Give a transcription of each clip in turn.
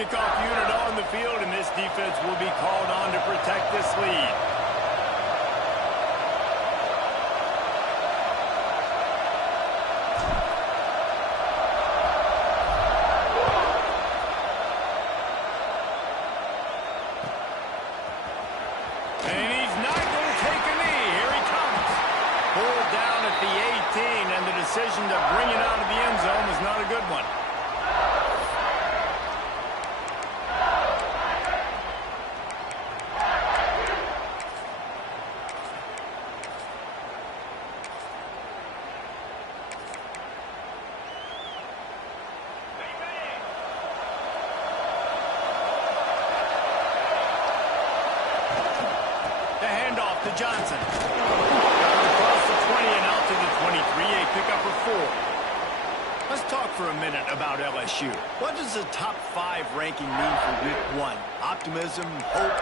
Kickoff unit on the field, and this defense will be called on to protect this lead. And he's not going to take a knee. Here he comes. Pulled down at the 18, and the decision to bring it out of the end zone was not a good one. Johnson. Across the 20 and out to the 23, a pickup of 4. Let's talk for a minute about LSU. What does the top 5 ranking mean for week 1? Optimism, hope,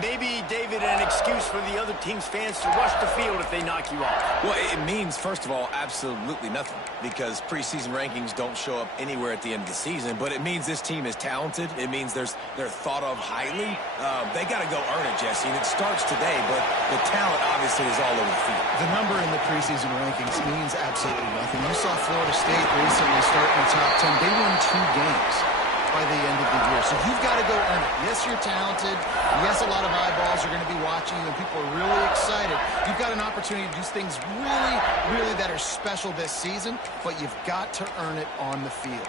maybe, David, an excuse for the other team's fans to rush the field if they knock you off? Well, it means, first of all, absolutely nothing, because preseason rankings don't show up anywhere at the end of the season, but it means this team is talented. It means they're thought of highly. They got to go earn it, Jesse, and it starts today, but the talent obviously is all over the field. The number in the preseason rankings means absolutely nothing. You saw Florida State recently start in the top 10. They won 2 games by the end of the year. So you've got to go earn it. Yes, you're talented. Yes, a lot of eyeballs are going to be watching you, and people are really excited. You've got an opportunity to do things really, really that are special this season, but you've got to earn it on the field.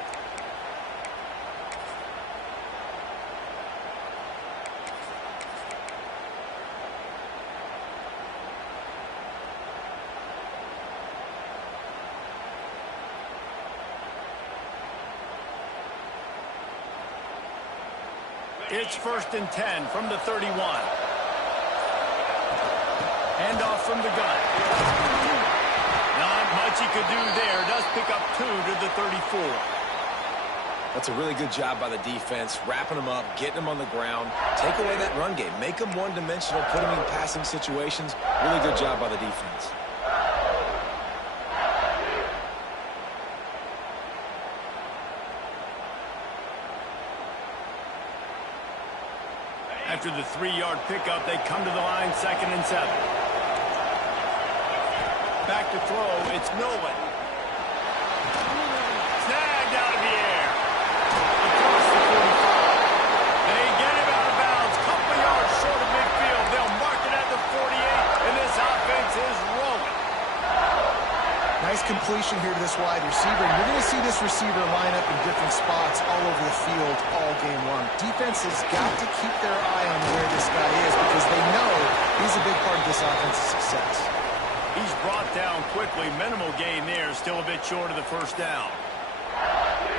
It's 1st and 10 from the 31. Handoff from the gun. Not much he could do there. Does pick up 2 to the 34. That's a really good job by the defense, wrapping them up, getting them on the ground. Take away that run game. Make them one-dimensional, put them in passing situations. Really good job by the defense. After the 3-yard pickup, they come to the line, 2nd and 7. Back to throw, it's Nolan. Snagged out of the air. Across the 45. They get him out of bounds, couple yards short of midfield. They'll mark it at the 48, and this offense is rolling. Nice completion here to this wide receiver. And you're going to see this receiver line up in different spots all over the field all game long. Defense has got to keep their eye on where this guy is because they know he's a big part of this offense's success. He's brought down quickly. Minimal gain there. Still a bit short of the 1st down.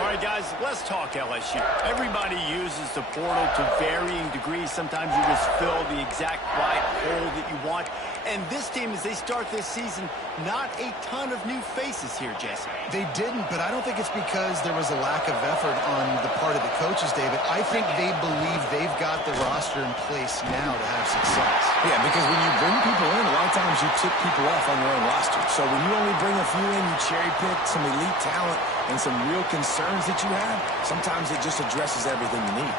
All right, guys, let's talk LSU. Everybody uses the portal to varying degrees. Sometimes you just fill the exact right hole that you want. And this team, as they start this season, not a ton of new faces here, Jesse. They didn't, but I don't think it's because there was a lack of effort on the part of the coaches, David. I think they believe they've got the roster in place now to have success. Yeah, because when you bring people in, a lot of times you tip people off on your own roster. So when you only bring a few in, you cherry pick some elite talent and some real concerns that you have, sometimes it just addresses everything you need.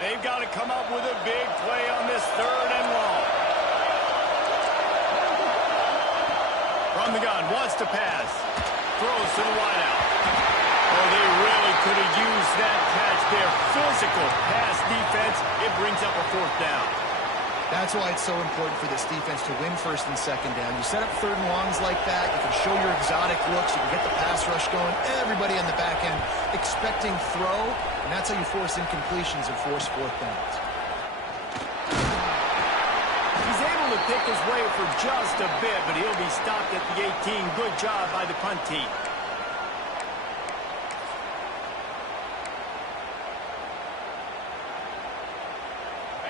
They've got to come up with a big play on this 3rd and long. From the gun, wants to pass. Throws to the wideout. Oh, they really could have used that catch there. Physical pass defense. It brings up a 4th down. That's why it's so important for this defense to win 1st and 2nd down. You set up 3rd and longs like that. You can show your exotic looks. You can get the pass rush going. Everybody on the back end expecting throw. And that's how you force incompletions and force 4th downs. He's able to pick his way for just a bit, but he'll be stopped at the 18. Good job by the punt team.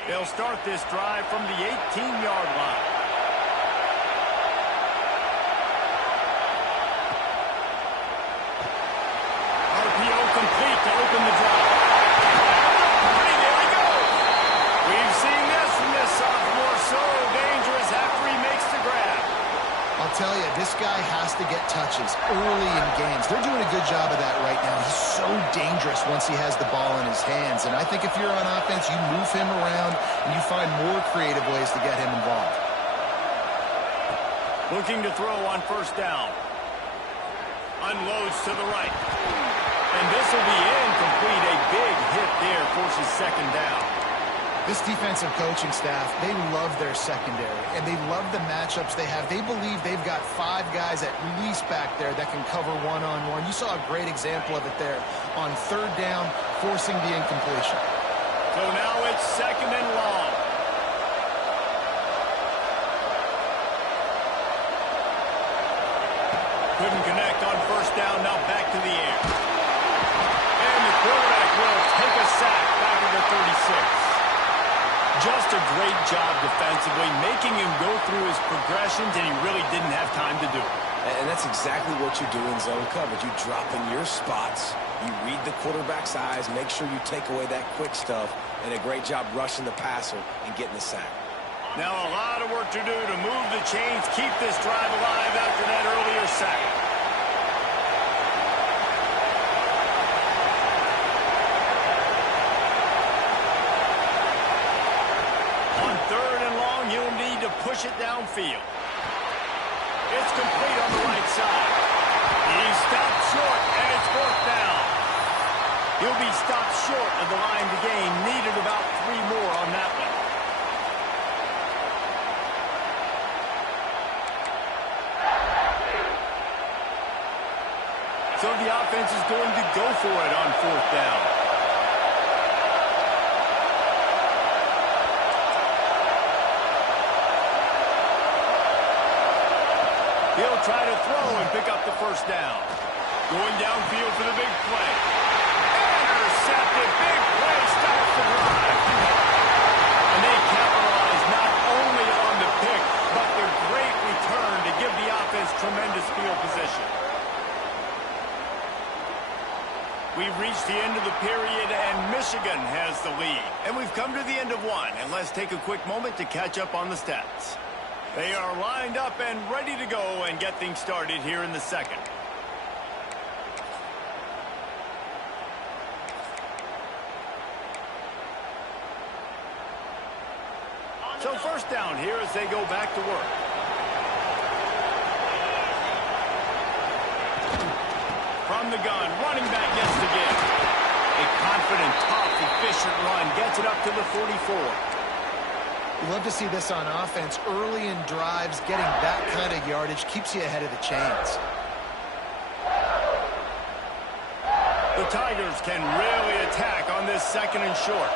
They'll start this drive from the 18-yard line. RPO complete to open the drive. There he goes. We've seen this from this tell you, this guy has to get touches early in games. They're doing a good job of that right now. He's so dangerous once he has the ball in his hands. And I think if you're on offense, you move him around and you find more creative ways to get him involved. Looking to throw on first down. Unloads to the right. And this will be incomplete. A big hit there forces second down. This defensive coaching staff, they love their secondary, and they love the matchups they have. They believe they've got 5 guys at least back there that can cover one-on-one. You saw a great example of it there on third down, forcing the incompletion. So now it's second and long. Couldn't connect on first down, now back to the air. And the quarterback will take a sack back at the 36. Just a great job defensively, making him go through his progressions, and he really didn't have time to do it. And that's exactly what you do in zone coverage. You drop in your spots, you read the quarterback's eyes, make sure you take away that quick stuff, and a great job rushing the passer and getting the sack. Now a lot of work to do to move the chains, keep this drive alive after that earlier sack. On third and long, he'll need to push it downfield. It's complete on the right side. He's stopped short, and it's fourth down. He'll be stopped short of the line to gain. Needed about 3 more on that one. So the offense is going to go for it on fourth down. He'll try to throw and pick up the first down. Going downfield for the big play. Intercepted. Big play stops the drive. And they capitalize not only on the pick, but the great return to give the offense tremendous field position. We've reached the end of the period, and Michigan has the lead. And we've come to the end of one, and let's take a quick moment to catch up on the stats. They are lined up and ready to go and get things started here in the second. So first down here as they go back to work. From the gun, running back gets the give. A confident, tough, efficient run gets it up to the 44. You love to see this on offense. Early in drives, getting that kind of yardage keeps you ahead of the chains. The Tigers can really attack on this second and short.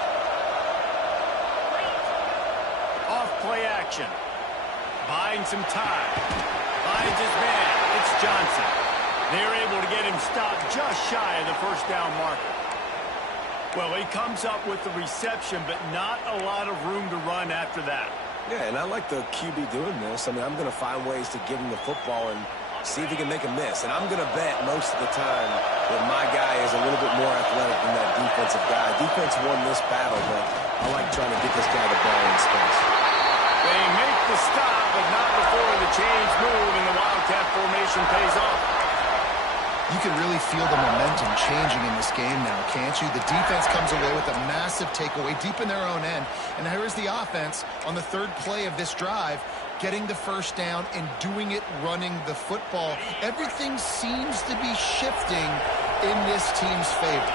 Off play action. Buying some time. Finds his man. It's Johnson. They're able to get him stopped just shy of the first down marker. Well, he comes up with the reception, but not a lot of room to run after that. Yeah, and I like the QB doing this. I mean, I'm going to find ways to give him the football and see if he can make a miss. And I'm going to bet most of the time that my guy is a little bit more athletic than that defensive guy. Defense won this battle, but I like trying to get this guy the ball in space. They make the stop, but not before the chains move and the Wildcat formation pays off. You can really feel the momentum changing in this game now, can't you? The defense comes away with a massive takeaway deep in their own end. And here is the offense on the third play of this drive, getting the first down and doing it running the football. Everything seems to be shifting in this team's favor.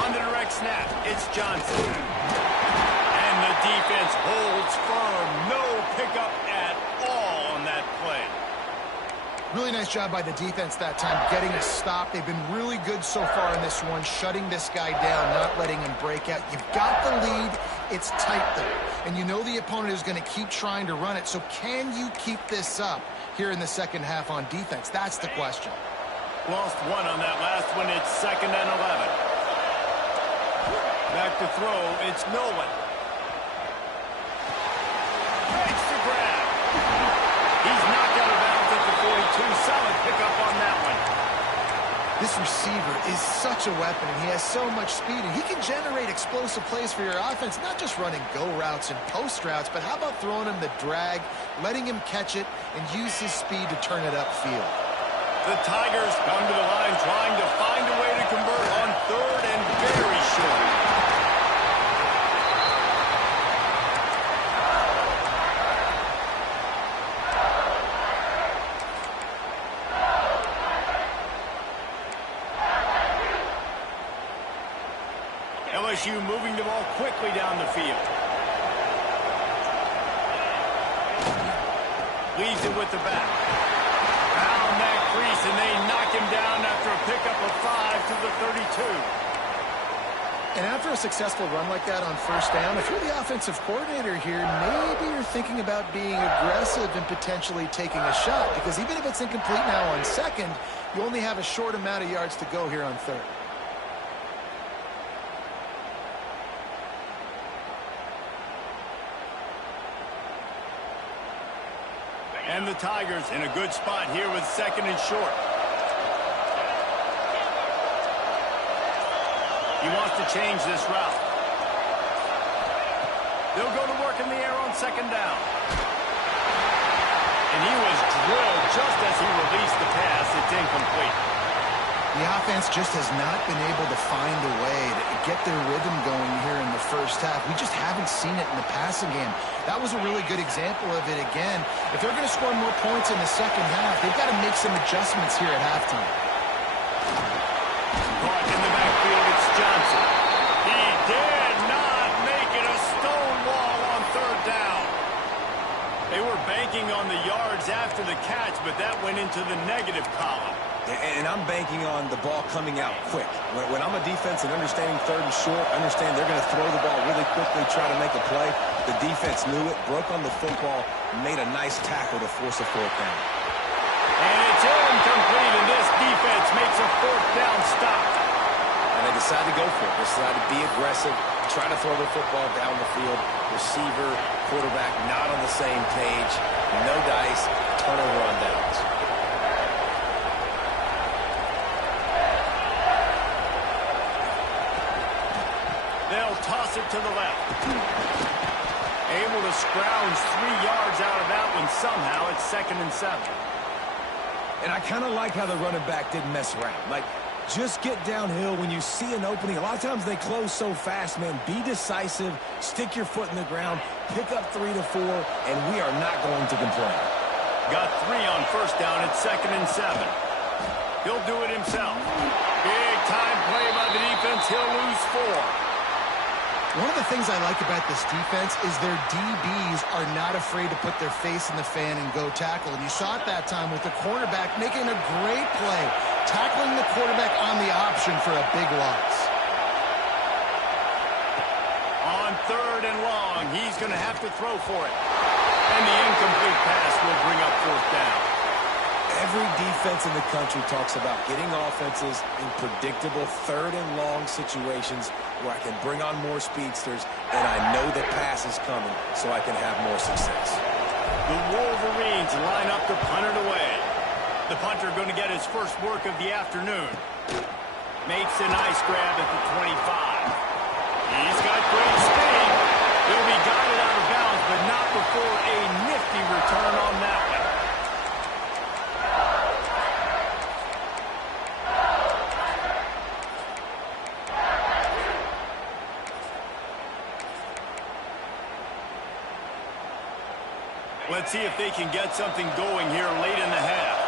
On the direct snap, it's Johnson. And the defense holds firm. No pickup at all on that play. Really nice job by the defense that time, getting a stop. They've been really good so far in this one, shutting this guy down, not letting him break out. You've got the lead. It's tight, though. And you know the opponent is going to keep trying to run it. So can you keep this up here in the second half on defense? That's the question. Lost one on that last one. It's second and 11. Back to throw. It's Nolan. Makes the grab. He's knocked out of bounds at the 42. Solid pickup on that one. This receiver is such a weapon, and he has so much speed, and he can generate explosive plays for your offense, not just running go routes and post routes, but how about throwing him the drag, letting him catch it, and use his speed to turn it upfield. The Tigers come to the line trying to find a way to convert on third and very short. LSU moving the ball quickly down the field. Leaves it with the back. Found that crease, and they knock him down after a pickup of 5 to the 32. And after a successful run like that on first down, if you're the offensive coordinator here, maybe you're thinking about being aggressive and potentially taking a shot, because even if it's incomplete now on second, you only have a short amount of yards to go here on third. And the Tigers in a good spot here with second and short. He wants to change this route. They'll go to work in the air on second down. And he was drilled just as he released the pass. It's incomplete. The offense just has not been able to find a way to get their rhythm going here in the first half. We just haven't seen it in the passing game. That was a really good example of it again. If they're going to score more points in the second half, they've got to make some adjustments here at halftime. Caught in the backfield, it's Johnson. He did not make it a stone wall on third down. They were banking on the yards after the catch, but that went into the negative column. And I'm banking on the ball coming out quick. When I'm a defense and understanding third and short, understand they're going to throw the ball really quickly, try to make a play. The defense knew it, broke on the football, made a nice tackle to force a fourth down. And it's incomplete, and this defense makes a fourth down stop. And they decide to go for it. They decide to be aggressive, try to throw the football down the field. Receiver, quarterback not on the same page. No dice, turnover on downs. They'll toss it to the left. Able to scrounge 3 yards out of that one somehow. It's 2nd and 7. And I kind of like how the running back didn't mess around. Like, just get downhill when you see an opening. A lot of times they close so fast, man. Be decisive, stick your foot in the ground, pick up 3 to 4, and we are not going to complain. Got 3 on first down. It's 2nd and 7. He'll do it himself. Big time play by the defense. He'll lose 4. One of the things I like about this defense is their DBs are not afraid to put their face in the fan and go tackle. And you saw it that time with the cornerback making a great play, tackling the quarterback on the option for a big loss. On third and long, he's going to have to throw for it. And the incomplete pass will bring up fourth down. Every defense in the country talks about getting offenses in predictable third and long situations where I can bring on more speedsters and I know the pass is coming so I can have more success. The Wolverines line up to punt it away. The punter going to get his first work of the afternoon. Makes a nice grab at the 25. He's got great speed. He'll be guided out of bounds, but not before a nifty return on that one. Let's see if they can get something going here late in the half.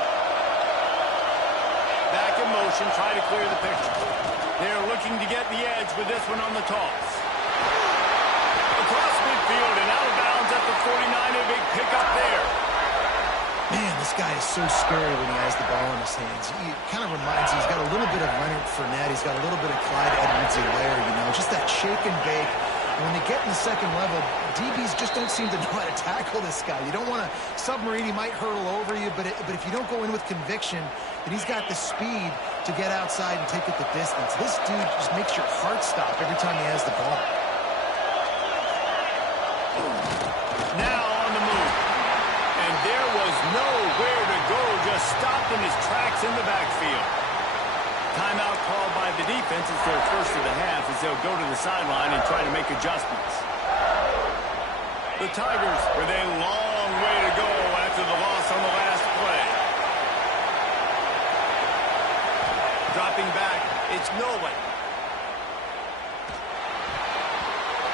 Back in motion, try to clear the picture. They're looking to get the edge with this one on the toss. Across midfield and out of bounds at the 49, a big pickup there. Man, this guy is so scary when he has the ball in his hands. He kind of reminds me, he's got a little bit of Leonard Fournette. He's got a little bit of Clyde Edwards-Helaire, you know, just that shake and bake. And when they get in the second level, DBs just don't seem to know how to tackle this guy. You don't want to submarine. He might hurtle over you, but if you don't go in with conviction, then he's got the speed to get outside and take it the distance. This dude just makes your heart stop every time he has the ball. Now on the move. And there was nowhere to go, just stopped in his tracks in the backfield. Timeout called by the defense. It's their first of the half as they'll go to the sideline and try to make adjustments. The Tigers with a long way to go after the loss on the last play. Dropping back, it's Nolan.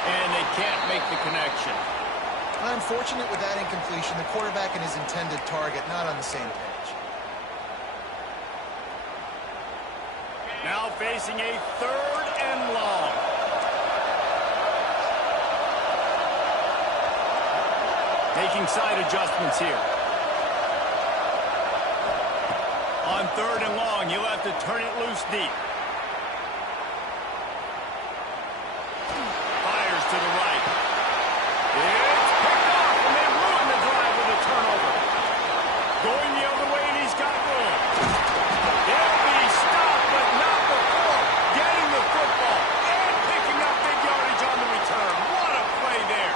And they can't make the connection. Unfortunate with that incompletion. The quarterback and his intended target not on the same page. Now facing a 3rd and long. Making side adjustments here. On 3rd and long, you'll have to turn it loose deep. Fires to the right. It's picked off, and they ruin the drive with a turnover. Going the other way, and he's got room. They'll be stopped, but not before getting the football and picking up big yardage on the return. What a play there.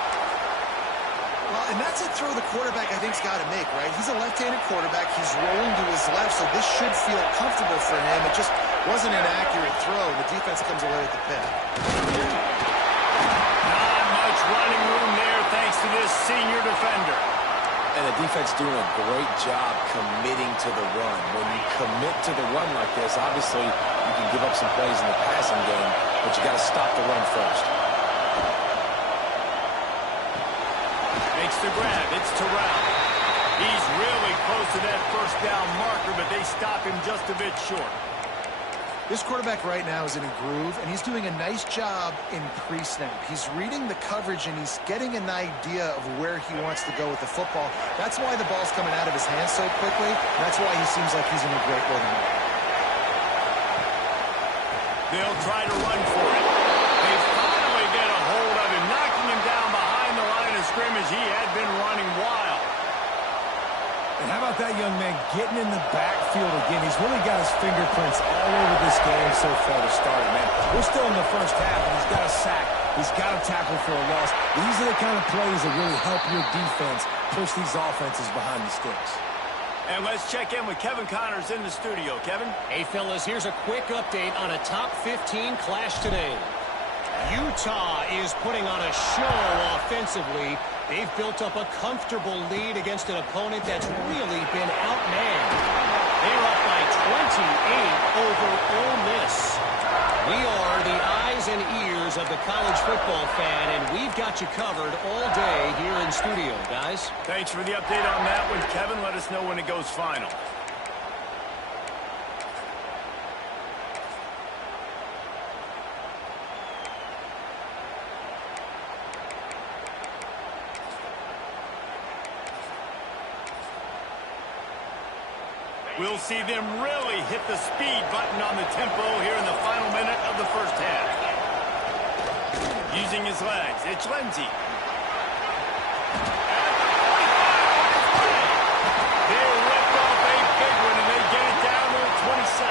Well, and that's a throw the quarterback, I think, has got to make, right? He's a left-handed quarterback. He's rolling to his left, so this should feel comfortable for him. It just wasn't an accurate throw. The defense comes away with the pick. Not much running room there thanks to this senior defender. And the defense doing a great job committing to the run. When you commit to the run like this, obviously you can give up some plays in the passing game, but you got to stop the run first. Makes the grab. It's Terrell. He's really close to that first down marker, but they stop him just a bit short. This quarterback right now is in a groove, and he's doing a nice job in pre-snap. He's reading the coverage, and he's getting an idea of where he wants to go with the football. That's why the ball's coming out of his hands so quickly. That's why he seems like he's in a great rhythm. They'll try to run for it. They finally get a hold of him, knocking him down behind the line of scrimmage. He had been running wild. And how about that young man getting in the backfield again? He's really got his fingerprints all over this game so far to start it, man. We're still in the first half, and he's got a sack. He's got a tackle for a loss. These are the kind of plays that really help your defense push these offenses behind the sticks. And let's check in with Kevin Connors in the studio. Kevin? Hey, fellas, here's a quick update on a top 15 clash today. Utah is putting on a show offensively. They've built up a comfortable lead against an opponent that's really been outmanned. They're up by 28 over Ole Miss. We are the eyes and ears of the college football fan, and we've got you covered all day here in studio, guys. Thanks for the update on that one, Kevin. Let us know when it goes final. We'll see them really hit the speed button on the tempo here in the final minute of the first half. Using his legs, it's Lindsey. They ripped off a big one, and they get it down to 27.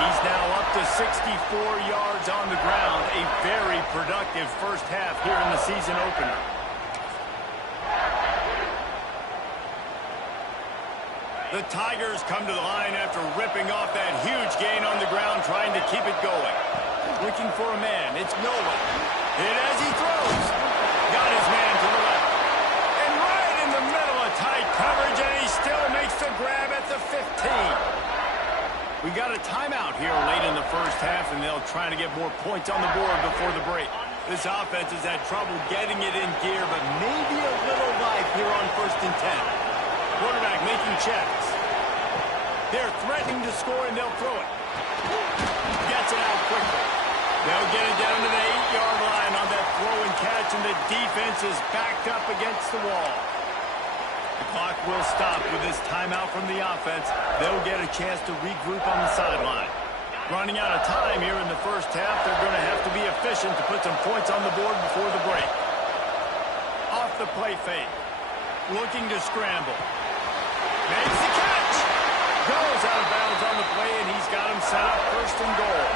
He's now up to 64 yards on the ground. A very productive first half here in the season opener. The Tigers come to the line after ripping off that huge gain on the ground, trying to keep it going. Looking for a man. It's Nolan. Hit as he throws. Got his man to the left. And right in the middle of tight coverage, and he still makes the grab at the 15. We got a timeout here late in the first half, and they'll try to get more points on the board before the break. This offense has had trouble getting it in gear, but maybe a little life here on 1st and 10. Quarterback making checks. They're threatening to score, and they'll throw it. Gets it out quickly. They'll get it down to the 8-yard line on that throw and catch, and the defense is backed up against the wall. The clock will stop with this timeout from the offense. They'll get a chance to regroup on the sideline. Running out of time here in the first half, they're going to have to be efficient to put some points on the board before the break. Off the play fake. Looking to scramble. Makes the catch. Goes out of bounds on the play, and he's got him set up 1st and goal.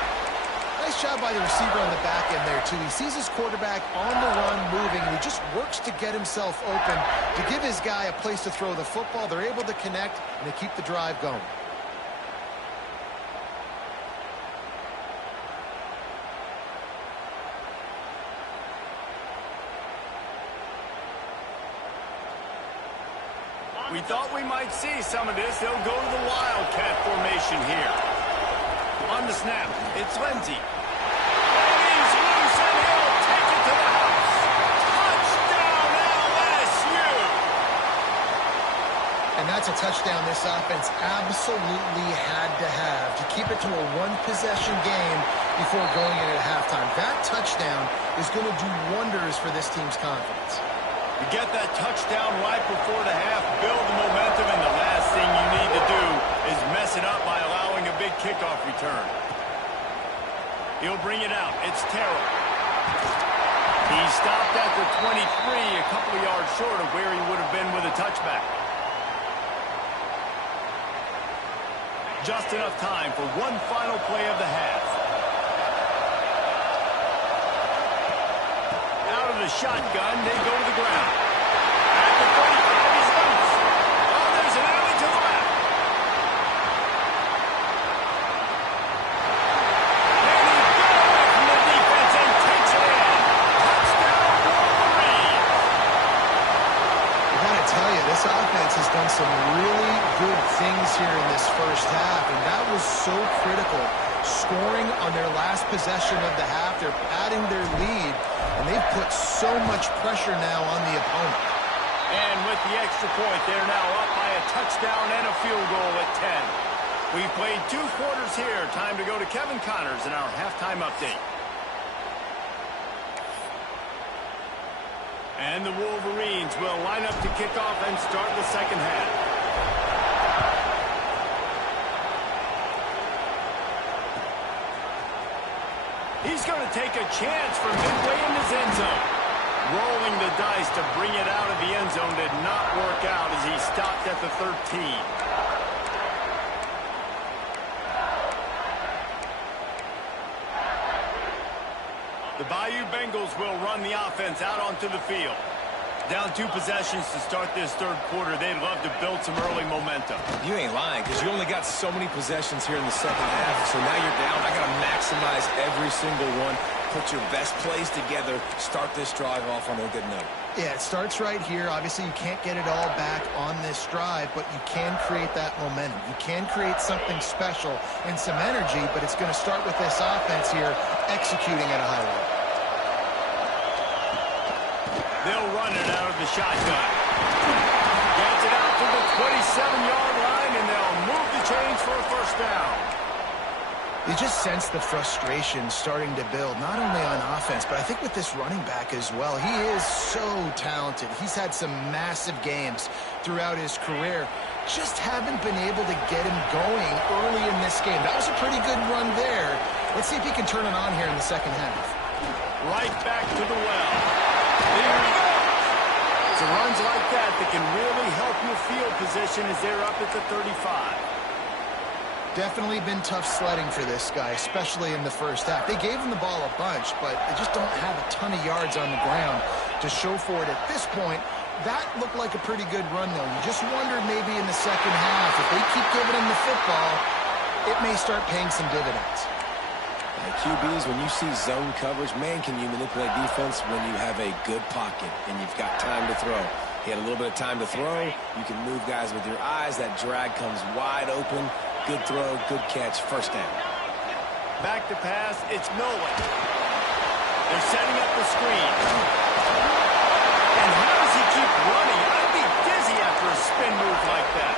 Nice job by the receiver on the back end there, too. He sees his quarterback on the run moving, and he just works to get himself open to give his guy a place to throw the football. They're able to connect, and they keep the drive going. We thought we might see some of this. They'll go to the Wildcat formation here. On the snap, it's Lindsey. And he's loose, and he'll take it to the house. Touchdown, LSU! And that's a touchdown this offense absolutely had to have to keep it to a one-possession game before going into halftime. That touchdown is going to do wonders for this team's confidence. You get that touchdown right before the half, build the momentum, and the last thing you need to do is mess it up by allowing a big kickoff return. He'll bring it out. It's Terrell. He stopped at the 23, a couple of yards short of where he would have been with a touchback. Just enough time for one final play of the half. Out of the shotgun, they go to the ground. At the 35, he's loose. Oh, there's an alley to the left. And he got away from the defense and takes it in. Touchdown, Wolverine. I gotta tell you, this offense has done some really good things here in this first half, and that was so critical. Scoring on their last possession of the half, they're padding their lead, and they've put so much pressure now on the opponent. And with the extra point, they're now up by a touchdown and a field goal at 10. We've played 2 quarters here. Time to go to Kevin Connors in our halftime update. And the Wolverines will line up to kick off and start the second half. He's going to take a chance from midway in his end zone. Rolling the dice to bring it out of the end zone did not work out as he stopped at the 13. The Bayou Bengals will run the offense out onto the field. Down 2 possessions to start this third quarter. They'd love to build some early momentum. You ain't lying, because you only got so many possessions here in the second half. So now you're down. I got to maximize every single one. Put your best plays together. Start this drive off on a good note. Yeah, it starts right here. Obviously, you can't get it all back on this drive, but you can create that momentum. You can create something special and some energy, but it's going to start with this offense here executing at a high level. They'll run it out of the shotgun. Gets it out to the 27-yard line, and they'll move the chains for a first down. You just sense the frustration starting to build, not only on offense, but I think with this running back as well. He is so talented. He's had some massive games throughout his career. Just haven't been able to get him going early in this game. That was a pretty good run there. Let's see if he can turn it on here in the second half. Right back to the well. There he goes. It's runs like that that can really help your field position as they're up at the 35. Definitely been tough sledding for this guy, especially in the first half. They gave him the ball a bunch, but they just don't have a ton of yards on the ground to show for it at this point. That looked like a pretty good run, though. You just wondered maybe in the second half, if they keep giving him the football, it may start paying some dividends. QBs, when you see zone coverage, man, can you manipulate defense when you have a good pocket and you've got time to throw. He had a little bit of time to throw. You can move guys with your eyes. That drag comes wide open. Good throw, good catch, first down. Back to pass, it's Nolan. They're setting up the screen. And how does he keep running? I'd be dizzy after a spin move like that.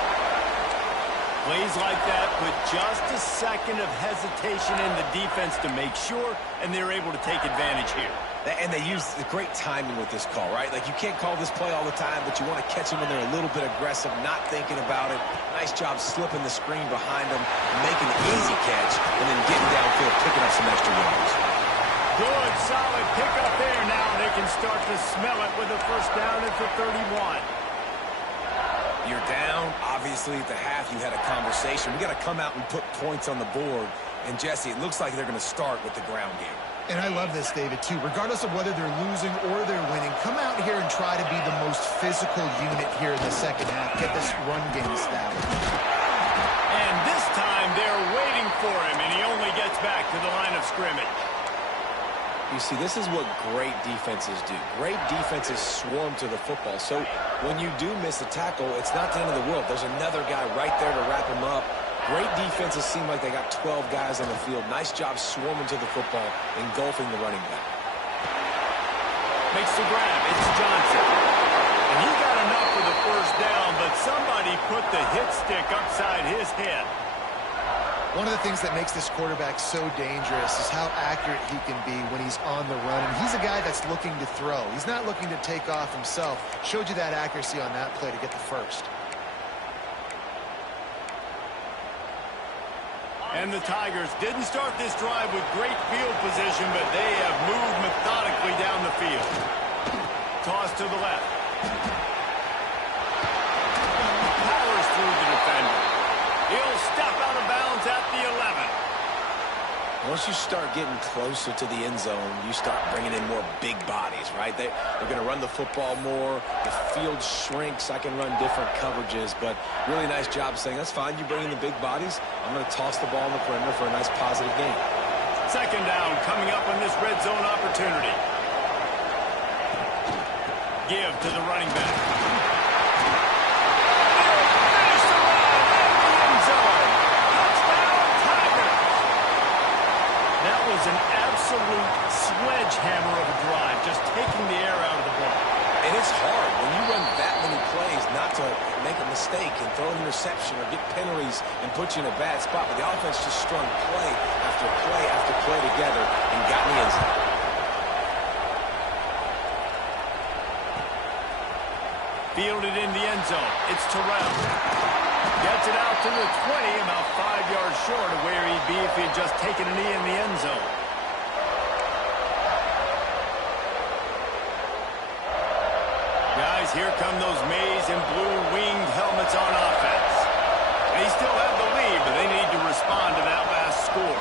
Plays like that put just a second of hesitation in the defense to make sure, and they're able to take advantage here. And they use the great timing with this call, right? Like, you can't call this play all the time, but you want to catch them when they're a little bit aggressive, not thinking about it. Nice job slipping the screen behind them, making the easy catch, and then getting downfield, picking up some extra yards. Good, solid pickup there. Now they can start to smell it with a first down at the 31. You're down. Obviously, at the half, you had a conversation. We got to come out and put points on the board. And, Jesse, it looks like they're going to start with the ground game. And I love this, David, too. Regardless of whether they're losing or they're winning, come out here and try to be the most physical unit here in the second half. Get this run game established. And this time, they're waiting for him, and he only gets back to the line of scrimmage. You see, this is what great defenses do. Great defenses swarm to the football. So when you do miss a tackle, it's not the end of the world. There's another guy right there to wrap him up. Great defenses seem like they got 12 guys on the field. Nice job swarming to the football, engulfing the running back. Makes the grab. It's Johnson. And he got enough for the first down, but somebody put the hit stick upside his head. One of the things that makes this quarterback so dangerous is how accurate he can be when he's on the run. And he's a guy that's looking to throw. He's not looking to take off himself. Showed you that accuracy on that play to get the first. And the Tigers didn't start this drive with great field position, but they have moved methodically down the field. Toss to the left. Powers through the defender. He'll step out of bounds at the 11. Once you start getting closer to the end zone, you start bringing in more big bodies, right? They're going to run the football more. The field shrinks. I can run different coverages, but really nice job saying, that's fine. You bring in the big bodies. I'm going to toss the ball in the perimeter for a nice positive gain. Second down coming up on this red zone opportunity. Give to the running back. That was an absolute sledgehammer of a drive, just taking the air out of the ball. And it's hard when you run that many plays not to make a mistake and throw an interception or get penalties and put you in a bad spot. But the offense just strung play after play after play together and got in the end zone. Fielded in the end zone. It's Terrell. Gets it out to the 20, about 5 yards short of where he'd be if he had just taken a knee in the end zone. Guys, here come those maize and blue winged helmets on offense. They still have the lead, but they need to respond to that last score.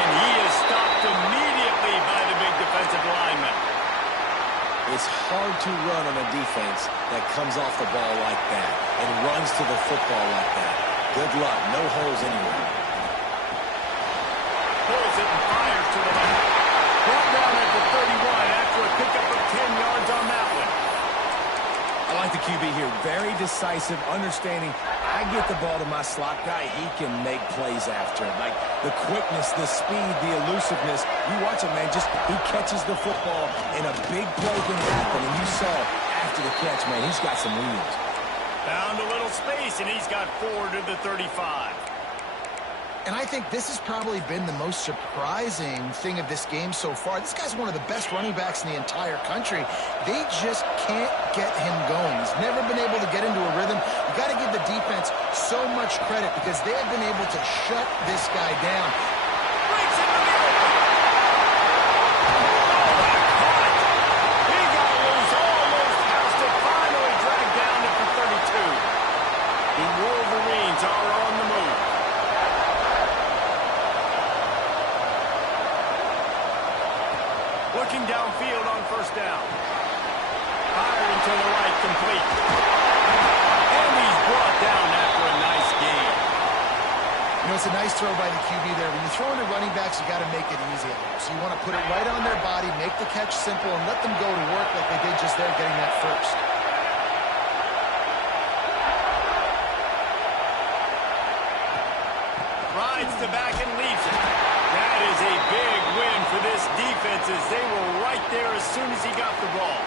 And he is stopped immediately by the big defensive lineman. It's hard to run on a defense that comes off the ball like that and runs to the football like that. Good luck. No holes anywhere. Pulls it and fires to the left. Brought down at the 31 after a pickup of 10 yards on that one. I like the QB here. Very decisive, understanding. I get the ball to my slot guy. He can make plays after it. Like the quickness, the speed, the elusiveness. You watch it, man. Just he catches the football and a big play can happen. And you saw after the catch, man, he's got some wheels. Found a little space, and he's got 4 to the 35. And I think this has probably been the most surprising thing of this game so far. This guy's one of the best running backs in the entire country. They just can't get him going. He's never been able to get into a rhythm. You got to give the defense so much credit because they have been able to shut this guy down. Breaks into the open. He got loose, almost has to finally drag down at the 32. The Wolverines are on the move. Looking downfield on first down. Firing to the right, complete. And he's brought down after a nice game. You know, it's a nice throw by the QB there. When you throw into running backs, you got to make it easy on them. So you want to put it right on their body, make the catch simple, and let them go to work like they did just there getting that first. Rides the back and leaves it. That is a big win for this defense as they were right there as soon as he got the ball.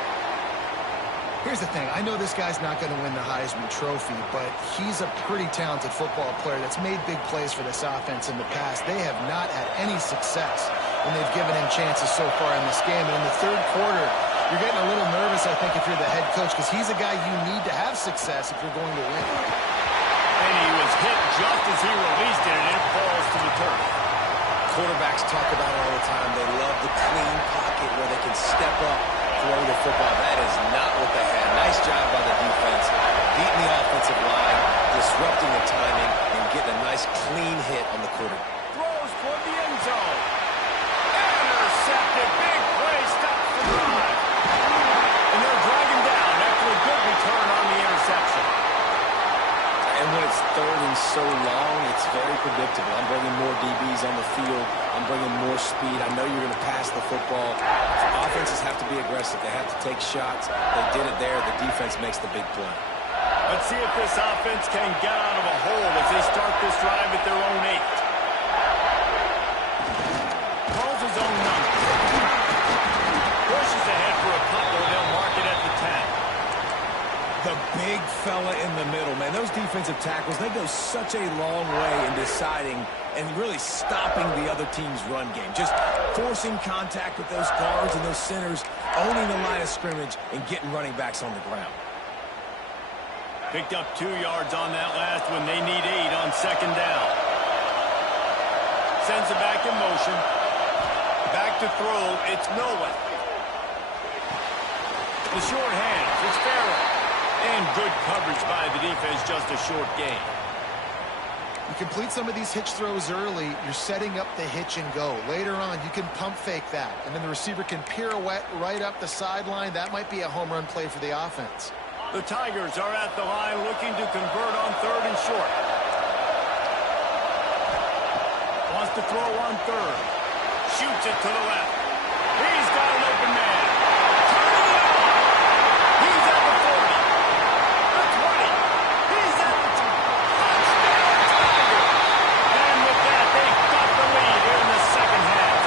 Here's the thing. I know this guy's not going to win the Heisman Trophy, but he's a pretty talented football player that's made big plays for this offense in the past. They have not had any success when they've given him chances so far in this game. And in the third quarter, you're getting a little nervous, I think, if you're the head coach, because he's a guy you need to have success if you're going to win. And he was hit just as he released it, and it falls to the turf. Quarterbacks talk about it all the time. They love the clean pocket where they can step up, throw the football. That is not what they had. Nice job by the defense, beating the offensive line, disrupting the timing, and getting a nice clean hit on the quarterback. Throws toward the end zone. Intercepted. Big play. Stops the drive. And they'll drag him down after a good return on the interception. And when it's third and so long, it's very predictable. predictable. I'm bringing more DBs on the field. I'm bringing more speed. I know you're going to pass the football. So offenses have to be aggressive. They have to take shots. They did it there. The defense makes the big play. Let's see if this offense can get out of a hole as they start this drive at their own 8. Calls his own number. Pushes ahead for a couple. They'll mark it at the 10. The big fella in the middle, man. Those defensive tackles, they go such a long way in deciding and really stopping the other team's run game. Just forcing contact with those guards and those centers, owning the line of scrimmage, and getting running backs on the ground. Picked up 2 yards on that last one. They need 8 on second down. Sends it back in motion. Back to throw. It's Nolan. The short hands. It's Farrell. And good coverage by the defense. Just a short gain. You complete some of these hitch throws early, you're setting up the hitch and go. Later on, you can pump fake that, and then the receiver can pirouette right up the sideline. That might be a home run play for the offense. The Tigers are at the line looking to convert on 3rd and short. Wants to throw on 3rd. Shoots it to the left. He's got an open man. Turning it on. He's at the 40. The 20. He's at the 2. Touchdown, Tiger. And with that, they've got the lead here in the second half.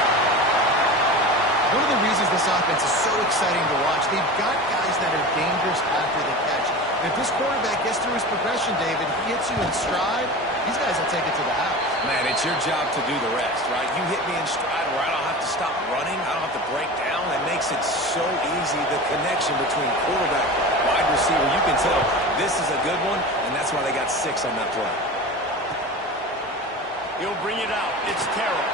One of the reasons this offense is so exciting to watch, they've got guys that are dangerous after the catch. And if this quarterback gets through his progression, David, he hits you in stride, these guys will take it to the house. Man, it's your job to do the rest, right? You hit me in stride where I don't have to stop running. I don't have to break down. That makes it so easy, the connection between quarterback, wide receiver. You can tell this is a good one, and that's why they got 6 on that play. He'll bring it out. It's Terrell.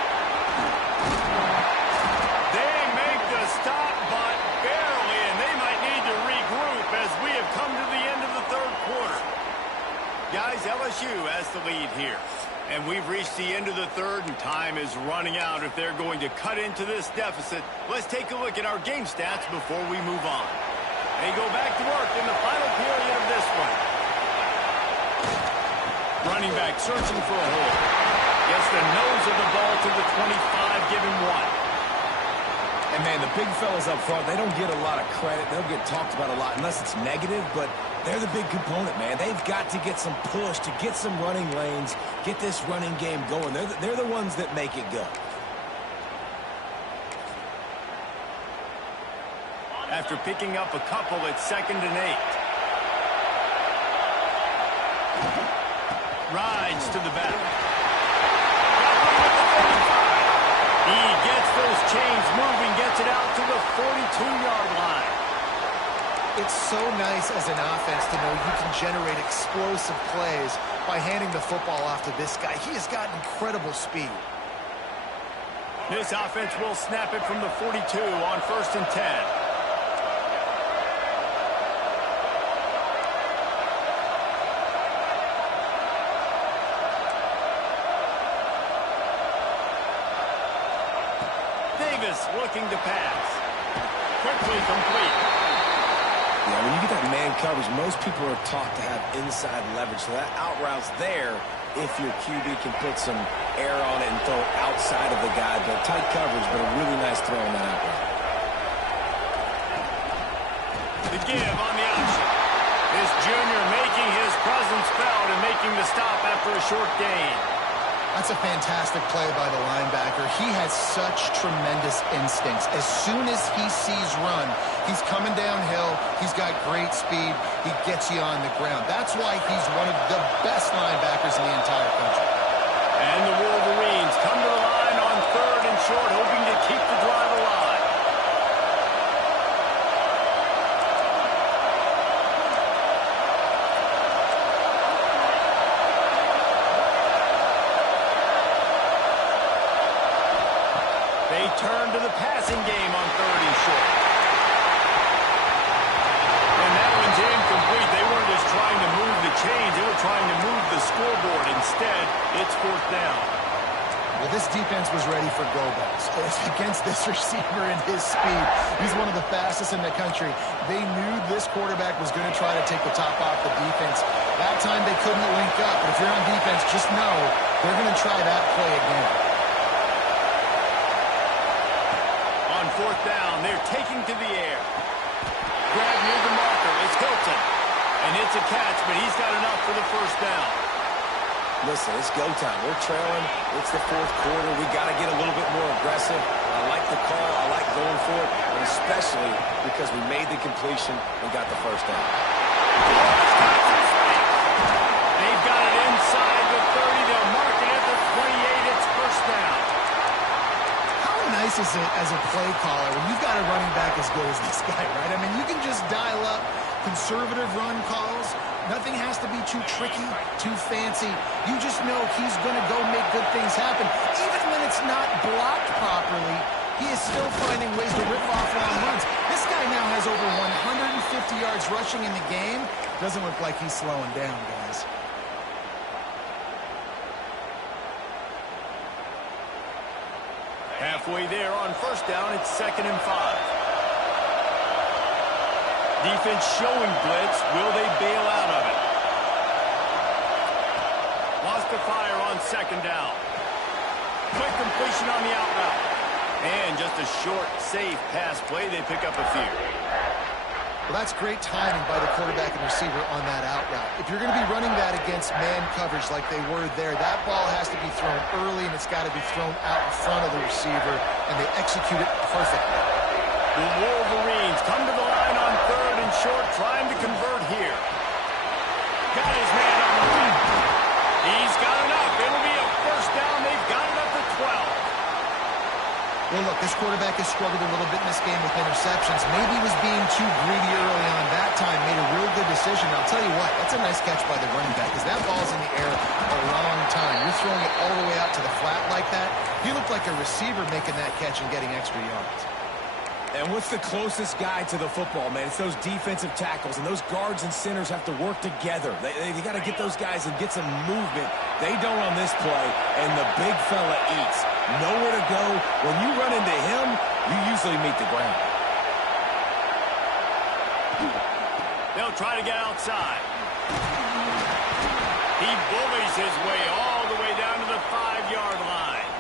They make the stop, but barely, and they might need to regroup as we have come to the end of the 3rd quarter. Guys, LSU has the lead here. And we've reached the end of the 3rd, and time is running out if they're going to cut into this deficit. Let's take a look at our game stats before we move on. They go back to work in the final period of this one. Running back searching for a hole. Gets the nose of the ball to the 25, giving 1. And, man, the big fellas up front, they don't get a lot of credit. They'll get talked about a lot unless it's negative, but they're the big component, man. They've got to get some push to get some running lanes, get this running game going. They're the ones that make it go. After picking up a couple, it's 2nd and 8. Rides to the back. He gets those chains moving, gets it out to the 42-yard line. It's so nice as an offense to know you can generate explosive plays by handing the football off to this guy. He has got incredible speed. This offense will snap it from the 42 on 1st and 10. Looking to pass. Quickly complete. Yeah, when you get that man coverage, most people are taught to have inside leverage. So that out route's there if your QB can put some air on it and throw it outside of the guy. But tight coverage, but a really nice throw on that out route. The give on the option. This junior making his presence felt and making the stop after a short gain. That's a fantastic play by the linebacker. He has such tremendous instincts. As soon as he sees run, he's coming downhill. He's got great speed. He gets you on the ground. That's why he's one of the best linebackers in the entire country. And the Wolverines come to the line on 3rd and short, hoping to keep the drive alive. They turn to the passing game on 3rd and short. And that one's incomplete. They weren't just trying to move the chains. They were trying to move the scoreboard. Instead, it's 4th down. Well, this defense was ready for go-balls. Against this receiver and his speed, he's one of the fastest in the country. They knew this quarterback was going to try to take the top off the defense. That time they couldn't link up. But if you're on defense, just know They're going to try that play again. On fourth down, they're taking to the air. Grab near the marker. It's Hilton. And it's a catch, but he's got enough for the first down. Listen, it's go time. We're trailing. It's the fourth quarter. We got to get a little bit more aggressive. I like the call. I like going for it, and especially because we made the completion and got the first down. They've got it inside the 30. They'll mark it at the 28. It's first down. How nice is it as a play caller when you've got a running back as good as this guy, right? I mean, you can just dial up conservative run calls. Nothing has to be too tricky, too fancy. You just know he's going to go make good things happen. Even when it's not blocked properly, he is still finding ways to rip off long runs. This guy now has over 150 yards rushing in the game. Doesn't look like he's slowing down, guys. Halfway there on first down, it's 2nd and 5. Defense showing blitz. Will they bail out of it? Lost the fire on 2nd down. Quick completion on the out route. And just a short, safe pass play. They pick up a few. Well, that's great timing by the quarterback and receiver on that out route. If you're going to be running that against man coverage like they were there, that ball has to be thrown early, and it's got to be thrown out in front of the receiver, and they execute it perfectly. The Wolverines come to the line on 3rd and short, trying to convert here. Got his man on the right. He's got enough. It'll be a first down. They've got it up to 12. Well, look, this quarterback has struggled a little bit in this game with interceptions. Maybe he was being too greedy early on. That time made a real good decision. I'll tell you what, that's a nice catch by the running back because that ball's in the air a long time. You're throwing it all the way out to the flat like that. You look like a receiver making that catch and getting extra yards. And what's the closest guy to the football, man? It's those defensive tackles, and those guards and centers have to work together. They got to get those guys and get some movement. They don't on this play, and the big fella eats. Nowhere to go. When you run into him, you usually meet the ground. They'll try to get outside. He bullies his way all the way down to the 5-yard line.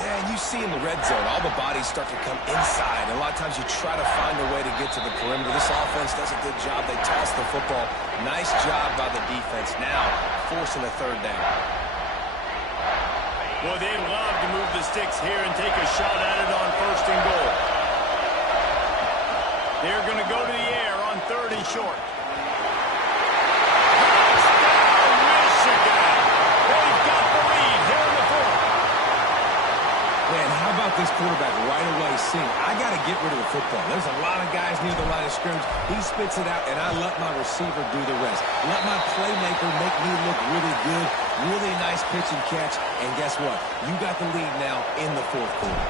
Yeah, and you see in the red zone, all the bodies start to come inside. And a lot of times you try to find a way to get to the perimeter. This offense does a good job. They toss the football. Nice job by the defense. Now, forcing a 3rd down. Well, they'd love to move the sticks here and take a shot at it on 1st and goal. They're going to go to the air on 3rd and short. Touchdown, Michigan! They've got the lead here in the 4th. Man, how about this quarterback right away seeing, I got to get rid of the football. There's a lot of guys near the line of scrimmage. He spits it out, and I let my receiver do the rest. Let my playmaker make me look really good. Really nice pitch and catch. And guess what? You got the lead now in the 4th quarter.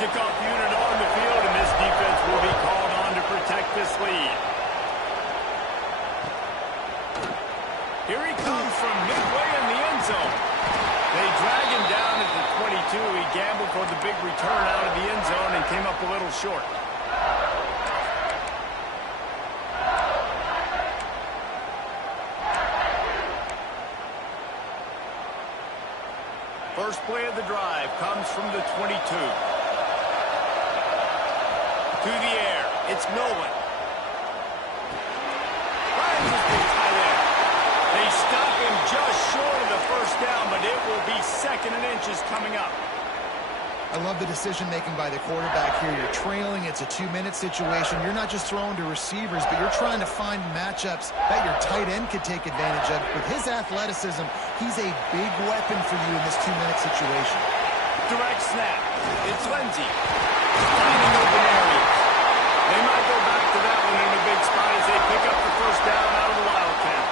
Kickoff unit on the field, and this defense will be called on to protect this lead. Here he comes from midway in the end zone. They drag him down at the 22. He gambled for the big return out of the end zone and came up a little short. First play of the drive comes from the 22. To the air. It's Nolan. Finds his big tight end. They stop him just short of the first down, but it will be 2nd and inches coming up. I love the decision-making by the quarterback here. You're trailing. It's a 2-minute situation. You're not just throwing to receivers, but you're trying to find matchups that your tight end could take advantage of. With his athleticism, he's a big weapon for you in this 2-minute situation. Direct snap. It's Lindsey. Finding open areas. They might go back to that one in a big spot as they pick up the first down out of the Wildcat.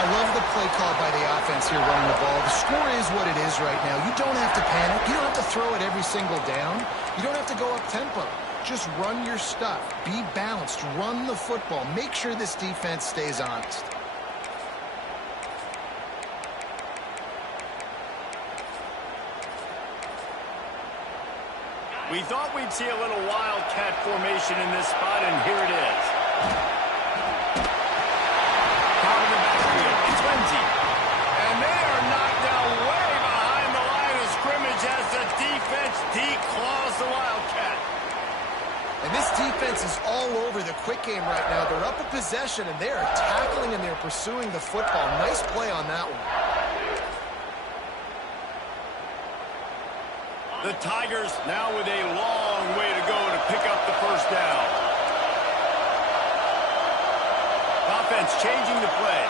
I love the play call by the offense here running the ball. The score is what it is right now. You don't have to panic. You don't have to throw it every single down. You don't have to go up tempo. Just run your stuff. Be balanced. Run the football. Make sure this defense stays honest. We thought we'd see a little Wildcat formation in this spot, and here it is. Out of the backfield, it's Lindsey. And they are not tight game right now. They're up a possession, and they are tackling and they're pursuing the football. Nice play on that one. The Tigers now with a long way to go to pick up the first down. Offense changing the play.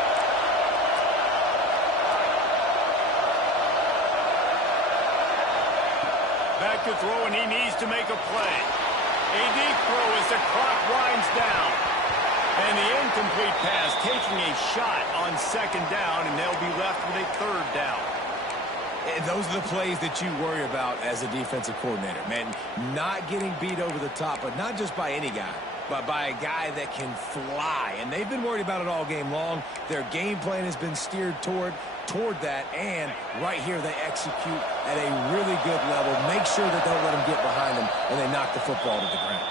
Back to throw, and he needs to make a play. A deep throw as the clock winds down. And the incomplete pass taking a shot on second down, and they'll be left with a third down. And those are the plays that you worry about as a defensive coordinator, man. Not getting beat over the top, but not just by any guy, but by a guy that can fly. And they've been worried about it all game long. Their game plan has been steered toward that, and right here they execute at a really good level. Make sure that they don't let them get behind them when they knock the football to the ground.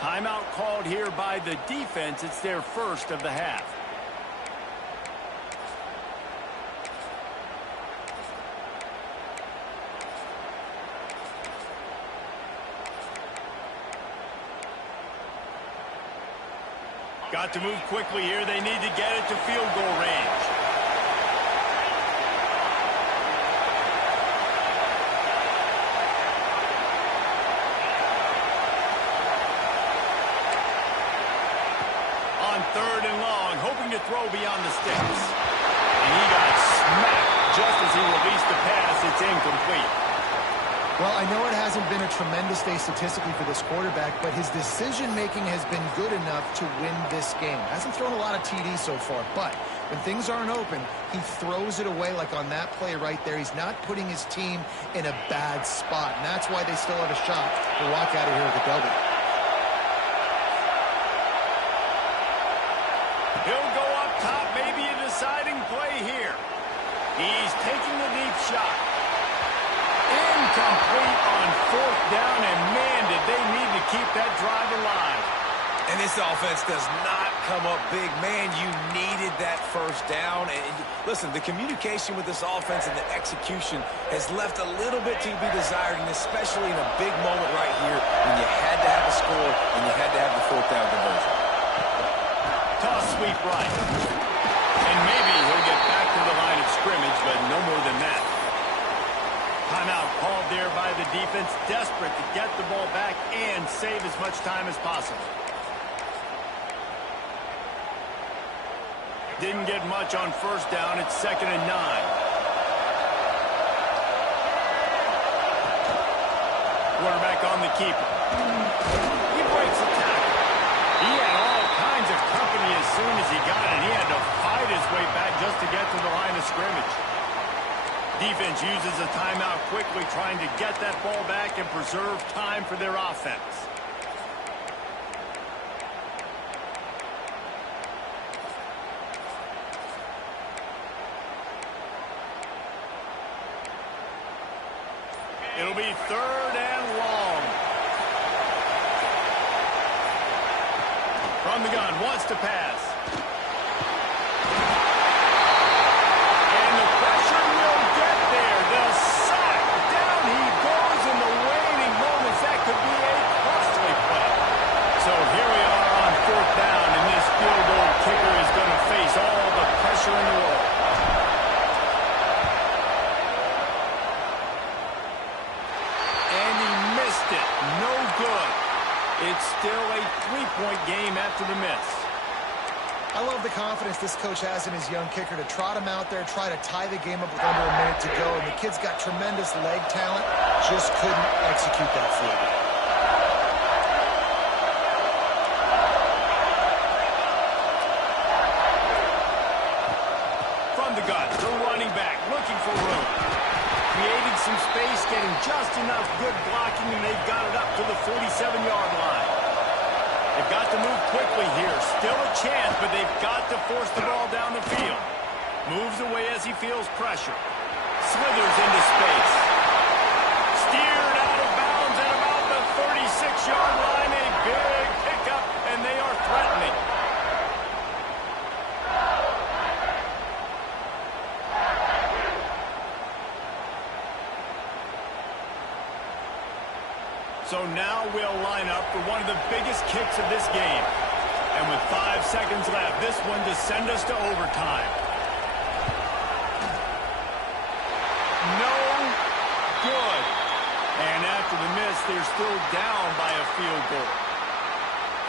Timeout called here by the defense. It's their first of the half. Got to move quickly here. They need to get it to field goal range. On third and long, hoping to throw beyond the sticks. And he got smacked just as he released the pass. It's incomplete. Well, I know it hasn't been a tremendous day statistically for this quarterback, but his decision-making has been good enough to win this game. Hasn't thrown a lot of TDs so far, but when things aren't open, he throws it away like on that play right there. He's not putting his team in a bad spot, and that's why they still have a shot to walk out of here with a W. He'll go up top, maybe a deciding play here. He's taking the deep shot. Incomplete on fourth down, and man, did they need to keep that drive alive. And this offense does not come up big. Man, you needed that first down. And listen, the communication with this offense and the execution has left a little bit to be desired, and especially in a big moment right here when you had to have a score and you had to have the fourth down conversion. Toss sweep right. And maybe he'll get back to the line of scrimmage, but no more than that. Timeout called there by the defense, desperate to get the ball back and save as much time as possible. Didn't get much on first down. It's 2nd and 9. Quarterback on the keeper. He breaks the tackle. He had all kinds of company as soon as he got it. He had to fight his way back just to get to the line of scrimmage. Defense uses a timeout quickly, trying to get that ball back and preserve time for their offense. It'll be 3rd and long. From the gun, wants to pass. It's still a 3-point game after the miss. I love the confidence this coach has in his young kicker to trot him out there, try to tie the game up with under a minute to go. And the kid's got tremendous leg talent, just couldn't execute that field. From the gun, the running back looking for room. Creating some space, getting just enough good blocking, and they've got it up to the 47-yard line. They've got to move quickly here. Still a chance, but they've got to force the ball down the field. Moves away as he feels pressure. Slithers into space. Steered out of bounds at about the 36-yard line. A big pickup, and they are threatening. So now we'll line up for one of the biggest kicks of this game. seconds left. This one to send us to overtime. No good. And after the miss, they're still down by a field goal.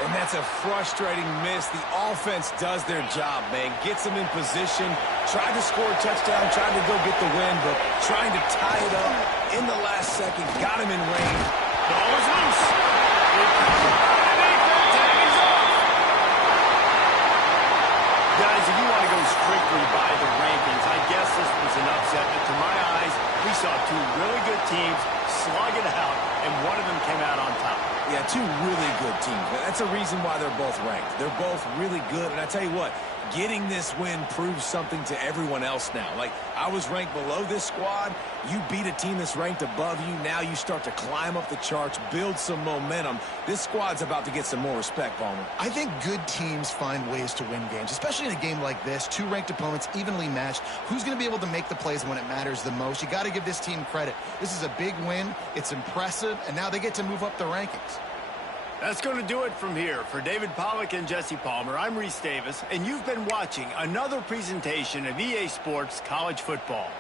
And that's a frustrating miss. The offense does their job, man. Gets them in position. Tried to score a touchdown. Tried to go get the win, but trying to tie it up in the last second. Got him in range. Ball is loose. Guys, if you want to go strictly by the rankings, I guess this was an upset. But to my eyes, we saw two really good teams slug it out, and one of them came out on top. Yeah, two really good teams. That's a reason why they're both ranked. They're both really good, and I tell you what, getting this win proves something to everyone else now. Like, I was ranked below this squad. You beat a team that's ranked above you. Now you start to climb up the charts, build some momentum. This squad's about to get some more respect, Palmer. I think good teams find ways to win games, especially in a game like this. Two ranked opponents, evenly matched. Who's going to be able to make the plays when it matters the most? You got to give this team credit. This is a big win. It's impressive, and now they get to move up the rankings. That's going to do it from here. For David Pollack and Jesse Palmer, I'm Reese Davis, and you've been watching another presentation of EA Sports College Football.